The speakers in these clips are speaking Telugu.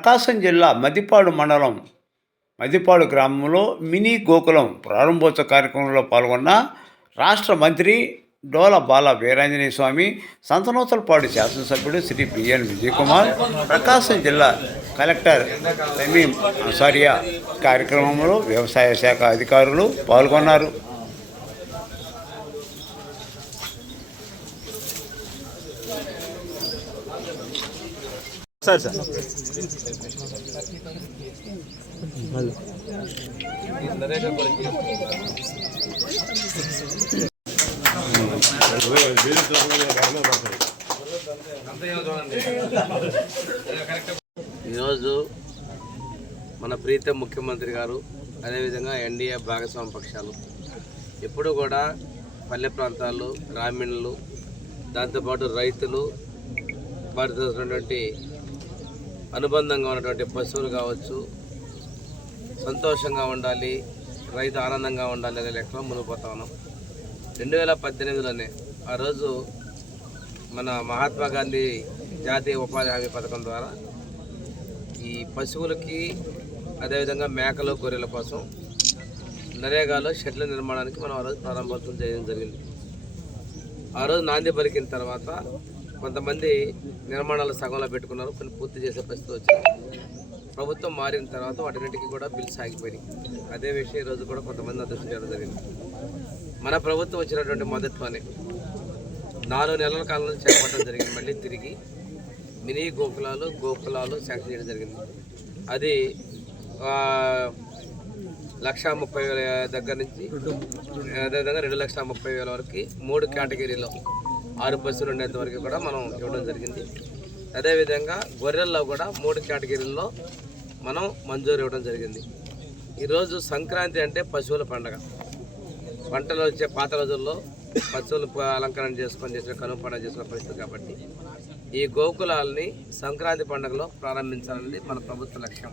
ప్రకాశం జిల్లా మదిపాడు మండలం మదిపాడు గ్రామంలో మినీ గోకులం ప్రారంభోత్సవ కార్యక్రమంలో పాల్గొన్న రాష్ట్ర మంత్రి డోల బాల వీరాంజనేయ స్వామి, సంతనూతలపాడు శాసనసభ్యుడు శ్రీ బిఎన్ విజయకుమార్, ప్రకాశం జిల్లా కలెక్టర్ తమీం అన్సారియా కార్యక్రమంలో వ్యవసాయ శాఖ అధికారులు పాల్గొన్నారు. సార్ ఈరోజు మన ప్రీతం ముఖ్యమంత్రి గారు, అదేవిధంగా ఎన్డీఏ భాగస్వామ్య పక్షాలు ఎప్పుడు కూడా పల్లె ప్రాంతాలు, గ్రామీణులు, దాంతోపాటు రైతులు, వాటితో అనుబంధంగా ఉన్నటువంటి పశువులు కావచ్చు, సంతోషంగా ఉండాలి, రైతు ఆనందంగా ఉండాలి అనే లెక్కలో మునిగిపోతా ఉన్నాం. 2018లోనే ఆ రోజు మన మహాత్మా గాంధీ జాతీయ ఉపాధి హామీ పథకం ద్వారా ఈ పశువులకి, అదేవిధంగా మేకలు, గొర్రెల కోసం నరేగాలో షెడ్ల నిర్మాణానికి మనం ఆ రోజు ప్రారంభోత్సవం చేయడం జరిగింది. ఆ రోజు నాంది పలికిన తర్వాత కొంతమంది నిర్మాణాలు సగంలో పెట్టుకున్నారు, కొన్ని పూర్తి చేసే పరిస్థితి వచ్చింది. ప్రభుత్వం మారిన తర్వాత వాటిన్నిటికీ కూడా బిల్స్ ఆగిపోయినాయి. అదే విషయం ఈరోజు కూడా కొంతమంది అదృష్టం చేయడం జరిగింది. మన ప్రభుత్వం వచ్చినటువంటి మొదట్లోనే 4 నెలల కాలంలో చేపట్టడం జరిగింది. మళ్ళీ తిరిగి మినీ గోకులాలు శాంక్షన్ చేయడం జరిగింది. అది 1,30,000 దగ్గర నుంచి అదేవిధంగా 2,30,000 వరకు 3 కేటగిరీలో 6 బస్సులు ఉండేంత వరకు కూడా మనం ఇవ్వడం జరిగింది. అదేవిధంగా గొర్రెల్లో కూడా 3 కేటగిరీల్లో మనం మంజూరు ఇవ్వడం జరిగింది. ఈరోజు సంక్రాంతి అంటే పశువుల పండుగ. పంటలు వచ్చే పాత రోజుల్లో పశువులు అలంకరణ చేసుకొని చేసిన కనుమ పండుగ చేసుకునే పరిస్థితి కాబట్టి ఈ గోకులాలని సంక్రాంతి పండుగలో ప్రారంభించాలనేది మన ప్రభుత్వ లక్ష్యం.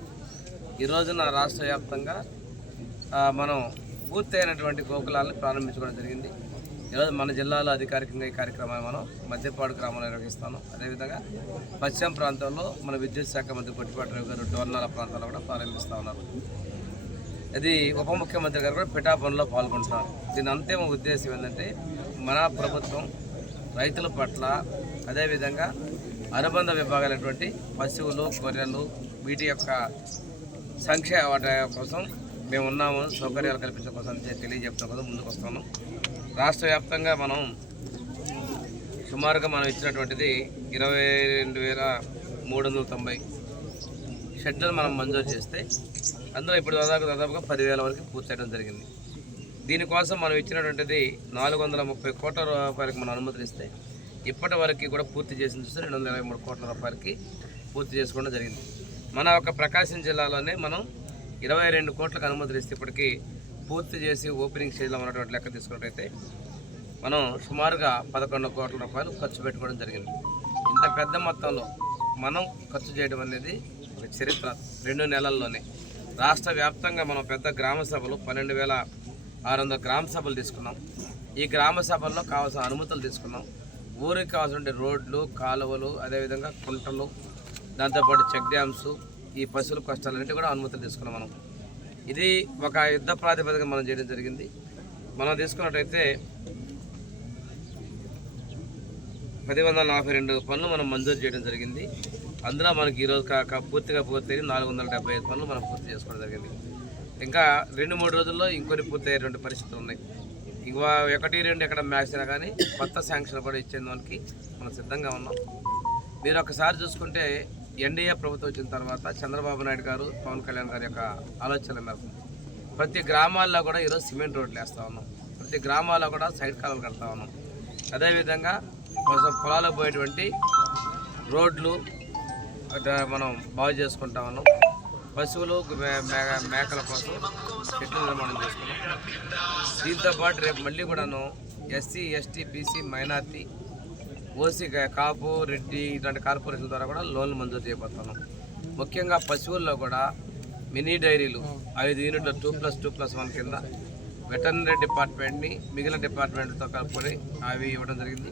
ఈరోజున రాష్ట్ర వ్యాప్తంగా మనం పూర్తయినటువంటి గోకులాలని ప్రారంభించుకోవడం జరిగింది. ఈరోజు మన జిల్లాలో అధికారికంగా ఈ కార్యక్రమాన్ని మనం మధ్యపాడు గ్రామంలో నిర్వహిస్తాను. అదేవిధంగా పశ్చిమ ప్రాంతంలో మన విద్యుత్ శాఖ మంత్రి కొట్టిపాటి రవి గారు డోర్నాల ప్రాంతాల్లో కూడా ప్రారంభిస్తూ ఉన్నారు. ఇది ఉప ముఖ్యమంత్రి గారు కూడా పిఠాపురంలో పాల్గొంటున్నారు. దీని అంతిమ ఉద్దేశం ఏంటంటే మన ప్రభుత్వం రైతుల పట్ల, అదేవిధంగా అనుబంధ విభాగాలైనటువంటి పశువులు, గొర్రెలు, వీటి యొక్క సంక్షేమ వాటి కోసం మేము ఉన్నాము, సౌకర్యాలు కల్పించడం కోసం తెలియజెప్పడం కోసం ముందుకు వస్తున్నాం. రాష్ట్ర వ్యాప్తంగా మనం సుమారుగా మనం ఇచ్చినటువంటిది 22,390 షెడ్లను మనం మంజూరు చేస్తే అందులో ఇప్పుడు దాదాపుగా 10,000 వరకు పూర్తి చేయడం జరిగింది. దీనికోసం మనం ఇచ్చినటువంటిది 430 కోట్ల రూపాయలకి మనం అనుమతులు ఇస్తే ఇప్పటి వరకు కూడా పూర్తి చేసిన చూస్తే 223 కోట్ల రూపాయలకి పూర్తి చేసుకోవడం జరిగింది. మన ఒక ప్రకాశం జిల్లాలోనే మనం 22 కోట్లకు అనుమతులు ఇస్తే ఇప్పటికీ పూర్తి చేసి ఓపెనింగ్ స్టేజ్లో ఉన్నటువంటి లెక్క తీసుకున్నట్టయితే మనం సుమారుగా 11 కోట్ల రూపాయలు ఖర్చు పెట్టుకోవడం జరిగింది. ఇంత పెద్ద మొత్తంలో మనం ఖర్చు చేయడం అనేది ఒక చరిత్ర. 2 నెలల్లోనే రాష్ట్ర వ్యాప్తంగా మనం పెద్ద గ్రామ సభలు 12,600 గ్రామ సభలు తీసుకున్నాం. ఈ గ్రామ సభల్లో కావాల్సిన అనుమతులు తీసుకున్నాం. ఊరికి కావాల్సిన రోడ్లు, కాలువలు, అదేవిధంగా కుంటలు, దాంతోపాటు చెక్ డ్యామ్స్, ఈ పశువుల కష్టాలన్నింటి కూడా అనుమతులు తీసుకున్నాం. మనం ఇది ఒక యుద్ధ ప్రాతిపదిక మనం చేయడం జరిగింది. మనం తీసుకున్నట్టయితే 1,042 పనులు మనం మంజూరు చేయడం జరిగింది. అందులో మనకి ఈరోజు పూర్తిగా పూర్తయి 475 పనులు మనం పూర్తి చేసుకోవడం జరిగింది. ఇంకా 2-3 రోజుల్లో ఇంకొన్ని పూర్తయ్యేటువంటి పరిస్థితులు ఉన్నాయి. ఇంకా 1-2 ఎక్కడ మ్యాక్స్ అయినా కానీ కొత్త శాంక్షన్ కూడా ఇచ్చేందుకు మనం సిద్ధంగా ఉన్నాం. మీరు ఒకసారి చూసుకుంటే ఎన్డీఏ ప్రభుత్వం వచ్చిన తర్వాత చంద్రబాబు నాయుడు గారు, పవన్ కళ్యాణ్ గారి యొక్క ఆలోచన మేరకు ప్రతి గ్రామాల్లో కూడా ఈరోజు సిమెంట్ రోడ్లు వేస్తూ ఉన్నాం. ప్రతి గ్రామాల్లో కూడా సైడ్ కాలువలు కడతా ఉన్నాం. అదేవిధంగా పొలాలకు పోయేటువంటి రోడ్లు మనం బాగు చేసుకుంటా ఉన్నాం. పశువులు, మేకల కోసం చెట్లు నిర్మాణం చేసుకున్నాం. దీంతోపాటు రేపు మళ్ళీ కూడాను SC, ST, BC, minority, OC, Kapu, Reddy ఇట్లాంటి కార్పొరేషన్ ద్వారా కూడా లోన్లు మంజూరు చేయబోతున్నాం. ముఖ్యంగా పశువుల్లో కూడా మినీ డైరీలు 5 యూనిట్ల 2+2+1 కింద వెటర్నరీ డిపార్ట్మెంట్ని మిగిలిన డిపార్ట్మెంట్తో కలుపుకొని అవి ఇవ్వడం జరిగింది.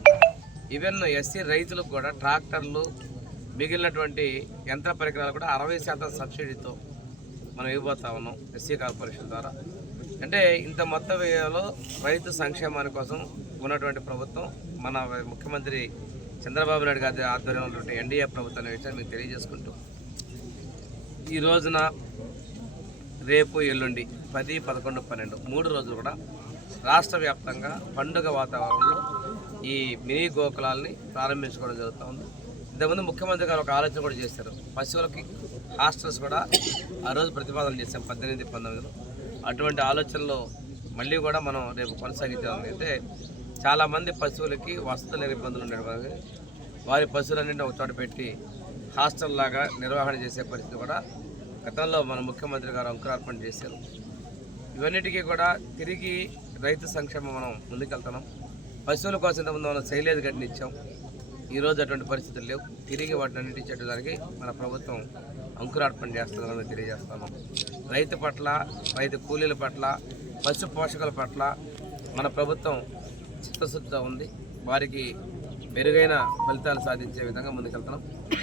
ఈవెన్ ఎస్సీ రైతులకు కూడా ట్రాక్టర్లు, మిగిలినటువంటి యంత్ర పరికరాలు కూడా 60% సబ్సిడీతో మనం ఇవ్వబోతా ఉన్నాం ఎస్సీ కార్పొరేషన్ ద్వారా. అంటే ఇంత మొత్తం వ్యయంలో రైతు సంక్షేమాని కోసం ఉన్నటువంటి ప్రభుత్వం మన ముఖ్యమంత్రి చంద్రబాబు నాయుడు గారి ఆధ్వర్యంలో ఉన్నటువంటి ఎన్డీఏ ప్రభుత్వం అనే విషయాన్ని మీకు తెలియజేసుకుంటూ, ఈ రోజున రేపు ఎల్లుండి 10, 11, 12 3 రోజులు కూడా రాష్ట్ర వ్యాప్తంగా పండుగ వాతావరణంలో ఈ మినీ గోకులాల్ని ప్రారంభించుకోవడం జరుగుతూ ఉంది. ఇంతకుముందు ముఖ్యమంత్రి గారు ఒక ఆలోచన కూడా చేశారు, పశువులకి హాస్టల్స్ కూడా ఆ రోజు ప్రతిపాదన చేశాం 18, 19లో. అటువంటి ఆలోచనలో మళ్ళీ కూడా మనం రేపు కొనసాగించాం. అయితే చాలామంది పశువులకి వసతులు లేని ఇబ్బందులు ఉండేవారు, వారి పశువులన్నింటినీ ఒక చోట పెట్టి హాస్టల్ లాగా నిర్వహణ చేసే పరిస్థితి కూడా గతంలో మన ముఖ్యమంత్రి గారు అంకురార్పణ చేశారు. ఇవన్నిటికీ కూడా తిరిగి రైతు సంక్షేమం మనం ముందుకెళ్తున్నాం. పశువుల కోసం ఇంతకుముందు మనం శైలేజ్ గడ్డిని ఇచ్చాం, ఈరోజు అటువంటి పరిస్థితులు లేవు. తిరిగి వాటిని అన్నింటి ఇచ్చేటానికి మన ప్రభుత్వం అంకురార్పణ చేస్తుందని తెలియజేస్తున్నాం. రైతు పట్ల, రైతు కూలీల పట్ల, పశు పోషకుల పట్ల మన ప్రభుత్వం చిత్తశుద్ధితో ఉంది. వారికి మెరుగైన ఫలితాలు సాధించే విధంగా ముందుకెళ్తున్నాం.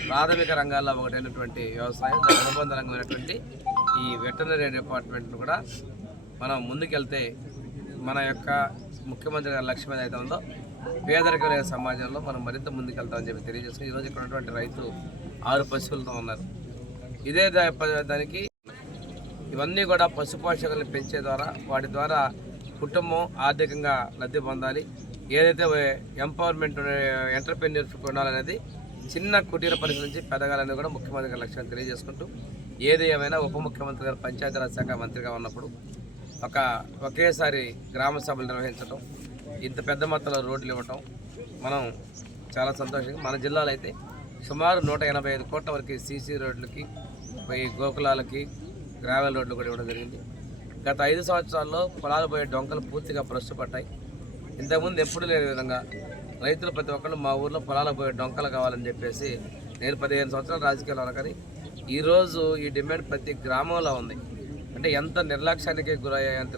ప్రాథమిక రంగాల్లో ఒకటైనటువంటి వ్యవసాయం, దాని అనుబంధ రంగమైనటువంటి ఈ వెటర్నరీ డిపార్ట్మెంట్ను కూడా మనం ముందుకెళ్తే మన యొక్క ముఖ్యమంత్రి గారి లక్ష్యం ఏదైతే ఉందో పేదరిక లేని సమాజంలో మనం మరింత ముందుకెళ్తామని చెప్పి తెలియజేసుకుని ఈరోజు ఇక్కడ ఉన్నటువంటి రైతు 6 పశువులతో ఉన్నారు. ఇదే దానికి ఇవన్నీ కూడా పశు పోషకులను పెంచే ద్వారా, వాటి ద్వారా కుటుంబం ఆర్థికంగా లబ్ధి పొందాలి. ఏదైతే ఎంపవర్మెంట్ ఎంటర్‌ప్రెన్యూర్‌షిప్ ఉండాలనేది చిన్న కుటీర పరిస్థితి నుంచి పెరగాలనేది కూడా ముఖ్యమంత్రి గారి లక్ష్యం తెలియజేసుకుంటూ, ఏది ఏమైనా ఉప ముఖ్యమంత్రి గారు పంచాయతీరాజ్ శాఖ మంత్రిగా ఉన్నప్పుడు ఒకేసారి గ్రామ సభలు నిర్వహించడం, ఇంత పెద్ద మొత్తంలో రోడ్లు ఇవ్వటం మనం చాలా సంతోషంగా. మన జిల్లాలో అయితే సుమారు 185 కోట్ల వరకు సీసీ రోడ్లకి, ఈ గోకులాలకి, గ్రావెల్ రోడ్లు కూడా ఇవ్వడం జరిగింది. గత 5 సంవత్సరాల్లో పొలాలు పోయే డొంకలు పూర్తిగా భ్రష్టుపట్టాయి. ఇంతకుముందు ఎప్పుడు లేని విధంగా రైతులు ప్రతి ఒక్కళ్ళు మా ఊర్లో పొలాలు పోయే డొంకలు కావాలని చెప్పేసి నేను 15 సంవత్సరాలు రాజకీయాలు ఉన్నా, కానీ ఈరోజు ఈ డిమాండ్ ప్రతి గ్రామంలో ఉంది. అంటే ఎంత నిర్లక్ష్యానికి గురయ్యాయంత